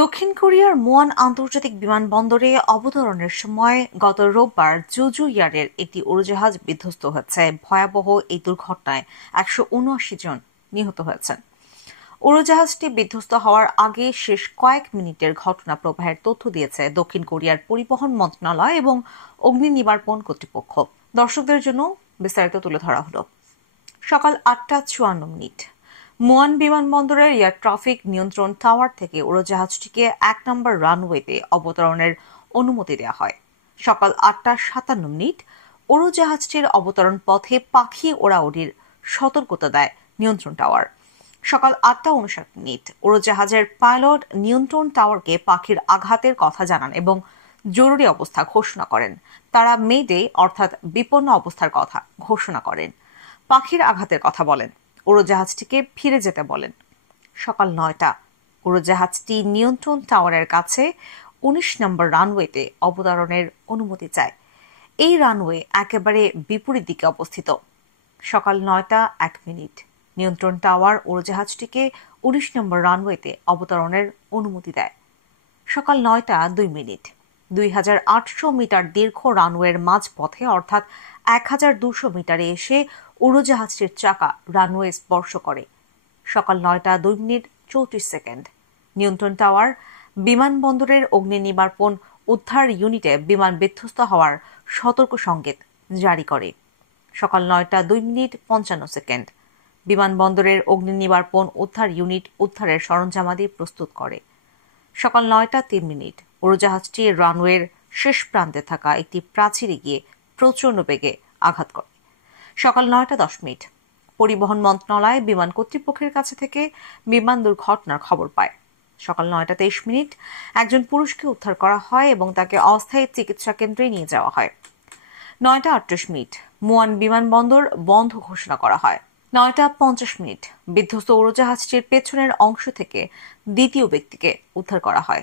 দক্ষিণ কোরিয়ার মুয়ান আন্তর্জাতিক বিমানবন্দরে অবতরণের সময় গত রোববার জুজু ইয়ারের একটি উড়োজাহাজ বিধ্বস্ত হয়েছে। ভয়াবহ এই দুর্ঘটনায় 179 জন নিহত হয়েছেন। উড়োজাহাজটি বিধ্বস্ত হওয়ার আগে শেষ কয়েক মিনিটের ঘটনা প্রবাহের তথ্য দিয়েছে দক্ষিণ কোরিয়ার পরিবহন মন্ত্রণালয় এবং অগ্নি নির্বাপন কর্তৃপক্ষ। দর্শকদের জন্য বিস্তারিত তুলে ধরা হলো। সকাল 8:54। মুয়ান বিমানবন্দরের এয়ার ট্রাফিক নিয়ন্ত্রণ টাওয়ার থেকে উড়োজাহাজটিকে 1 নম্বর রানওয়েতে অবতরণের অনুমতি দেওয়া হয়। সকাল 8:57 উড়োজাহাজটির অবতরণ পথে পাখি ওড়াউড়ির সতর্কতা দেয় নিয়ন্ত্রণ টাওয়ার। সকাল 8:59 উড়োজাহাজের পাইলট নিয়ন্ত্রণ টাওয়ারকে পাখির আঘাতের কথা জানান এবং জরুরি অবস্থা ঘোষণা করেন। তারা মেডে অর্থাৎ বিপন্ন অবস্থার কথা ঘোষণা করেন। পাখির আঘাতের কথা বলেন। উড়োজাহাজটিকে ফিরে যেতে বলেন। সকাল 9টা উড়োজাহাজটি নিয়ন্ত্রণ টাওয়ারের কাছে 19 নম্বর রানওয়েতে অবতরণের অনুমতি চায়। এই রানওয়ে একেবারে বিপরীত দিকে অবস্থিত। সকাল 9:01 নিয়ন্ত্রণ টাওয়ার উড়োজাহাজটিকে 19 নম্বর রানওয়েতে অবতরণের অনুমতি দেয়। সকাল 9:02 2800 মিটার দীর্ঘ রানওয়ের মাঝপথে অর্থাৎ 1200 মিটারে এসে উড়োজাহাজটির চাকা রানওয়ে স্পর্শ করে। সকাল 9:02 নিয়ন্ত্রণ টাওয়ার বিমানবন্দরের অগ্নি নির্বাপন উদ্ধার ইউনিটে বিমান বিধ্বস্ত হওয়ার সতর্ক সংকেত জারি করে। সকাল 9:02:55 বিমানবন্দরের অগ্নি নির্বাপন উদ্ধার ইউনিট উদ্ধারের সরঞ্জামাদি প্রস্তুত করে। সকাল 9:03 উড়োজাহাজটি রানওয়ের শেষ প্রান্তে থাকা একটি প্রাচীরে গিয়ে প্রচণ্ড বেগে আঘাত করে। সকাল 9:10 পরিবহন মন্ত্রণালয় বিমান কর্তৃপক্ষের কাছে থেকে বিমান দুর্ঘটনার খবর পায়। সকাল 9:23 একজন পুরুষকে উদ্ধার করা হয় এবং তাকে অস্থায়ী চিকিৎসা কেন্দ্রে নিয়ে যাওয়া হয়। 9:38 মুয়ান বিমানবন্দর বন্ধ ঘোষণা করা হয়। 9:50 বিধ্বস্ত উড়োজাহাজটির পেছনের অংশ থেকে দ্বিতীয় ব্যক্তিকে উদ্ধার করা হয়।